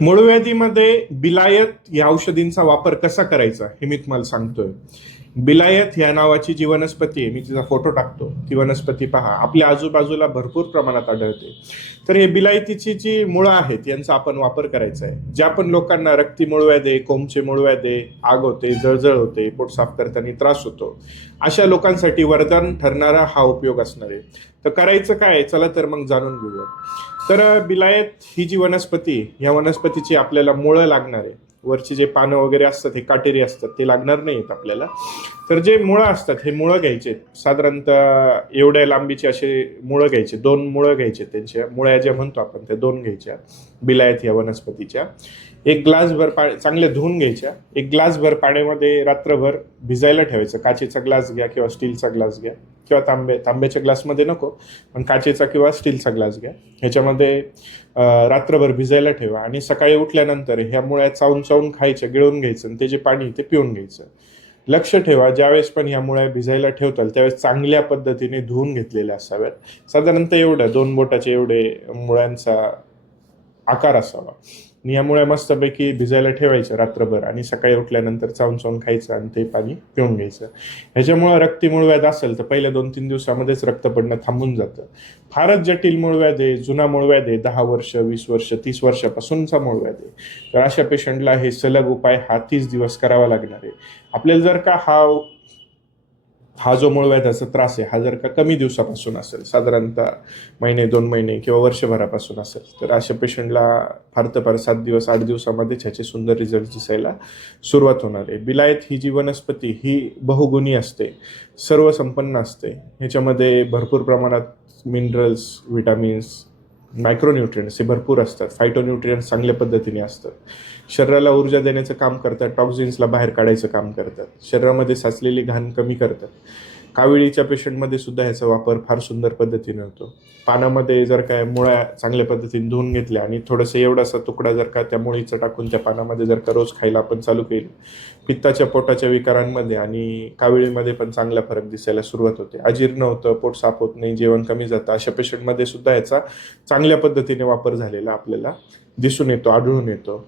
मूळव्याधीमध्ये बिलायत या औषधींचा वापर कसा करायचा हे मी तुम्हाला सांगतोय. बिलायत या नावाची जी वनस्पती आहे मी तिचा फोटो टाकतो. ती वनस्पती पहा आपल्या आजूबाजूला भरपूर प्रमाणात आढळते. तर हे बिलायतीची जी मुळं आहेत यांचा आपण वापर करायचा आहे. ज्या पण लोकांना रक्ती मुळव्याधे कोंबचे मुळव्याधे आग होते जळजळ होते पोट साफ करताना त्रास होतो अशा लोकांसाठी वरदान ठरणारा हा उपयोग असणार आहे. तर करायचं काय? चला तर मग जाणून घेऊया. तर बिलायत ही जी वनस्पती या वनस्पतीची आपल्याला मुळं लागणार आहे वरची जे पानं वगैरे असतात हे काटेरी असतात ते लागणार नाहीत आपल्याला. तर जे मुळं असतात हे मुळं घ्यायचे. साधारणतः एवढ्या लांबीचे असे मुळं घ्यायचे. दोन मुळं घ्यायचे त्यांच्या. मुळ्या ज्या म्हणतो आपण त्या दोन घ्यायच्या. बिलायत या वनस्पतीच्या. एक ग्लासभर पाणी चांगल्या धुवून घ्यायच्या. एक ग्लासभर पाण्यामध्ये रात्रभर भिजायला ठेवायचं. काचेचा ग्लास घ्या किंवा स्टीलचा ग्लास घ्या किंवा तांबे तांब्याच्या ग्लासमध्ये नको पण काचेचा किंवा स्टीलचा ग्लास घ्या. ह्याच्यामध्ये रात्रभर भिजायला ठेवा. आणि सकाळी उठल्यानंतर ह्या मुळ्या चावून चावून खायच्या गिळून घ्यायचं आणि ते जे पाणी ते पिऊन घ्यायचं. लक्ष ठेवा. ज्यावेळेस पण ह्या मुळ्या भिजायला ठेवताल त्यावेळेस चांगल्या पद्धतीने धुवून घेतलेल्या असाव्यात. साधारणतः एवढ्या दोन बोटाचे एवढे मुळ्यांचा आकार असावा. आणि यामुळे मस्तपैकी भिजायला ठेवायचं रात्रभर आणि सकाळी उठल्यानंतर चावून चावून खायचं आणि ते पाणी पिऊन घ्यायचं. ह्याच्यामुळं रक्ती मूळव्याध असेल तर पहिल्या दोन तीन दिवसामध्येच रक्त पडणं थांबून जातं. फारच जटिल मूळव्याध आहे जुना मूळव्याध आहे दहा वर्ष वीस वर्ष तीस वर्षापासूनचा मूळव्याध आहे. तर अशा पेशंटला हे सलग उपाय हा तीस दिवस करावा लागणार आहे. आपल्याला जर का हा हा जो मूळव्याधाचा त्रास आहे. हा जर का कमी दिवसापासून असेल साधारणतः महिने दोन महिने किंवा वर्षभरापासून असेल तर अशा पेशंटला फार तर फार सात दिवस आठ दिवसामध्येच ह्याचे सुंदर रिझल्ट दिसायला सुरुवात होणार आहे. बिलायत ही जी वनस्पती ही बहुगुणी असते सर्व संपन्न असते. ह्याच्यामध्ये भरपूर प्रमाणात मिनरल्स व्हिटॅमिन्स मायक्रोन्युट्रियन्स हे भरपूर असतात. फायटोन्युट्रियन्स चांगल्या पद्धतीने असतात. शरीराला ऊर्जा देण्याचं काम करतात टॉक्झिन्सला बाहेर काढायचं काम करतात. शरीरामध्ये साचलेली घाण कमी करतात. काविळीच्या पेशंटमध्ये सुद्धा ह्याचा वापर फार सुंदर पद्धतीने होतो. पानामध्ये जर काय मुळ्या चांगल्या पद्धतीने धुवून घेतल्या आणि थोडंसं एवढासा तुकडा जर का त्या मुळीचं टाकून त्या पानामध्ये जर का रोज खायला आपण चालू केली पित्ताच्या पोटाच्या विकारांमध्ये आणि काविळीमध्ये पण चांगला फरक दिसायला सुरुवात होते. अजीर्ण होतं पोट साफ होत नाही जेवण कमी जातं अशा पेशंटमध्ये सुद्धा याचा चांगल्या पद्धतीने वापर झालेला आपल्याला दिसून येतो आढळून येतो.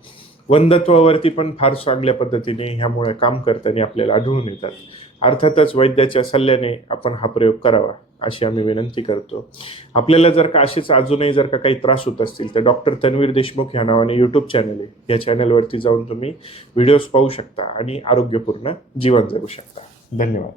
वंदत्वावरती पण फार चांगल्या पद्धतीने ह्यामुळे काम करताना आपल्याला आढळून येतात. अर्थातच वैद्याच्या सल्ल्याने आपण हा प्रयोग करावा अशी आम्ही विनंती करतो. आपल्याला जर का असेच अजूनही जर का काही त्रास होत असतील तर डॉक्टर तन्वीर देशमुख ह्या नावाने यूट्यूब चॅनल आहे. या चॅनलवरती जाऊन तुम्ही व्हिडिओज पाहू शकता आणि आरोग्यपूर्ण जीवन जगू शकता. धन्यवाद.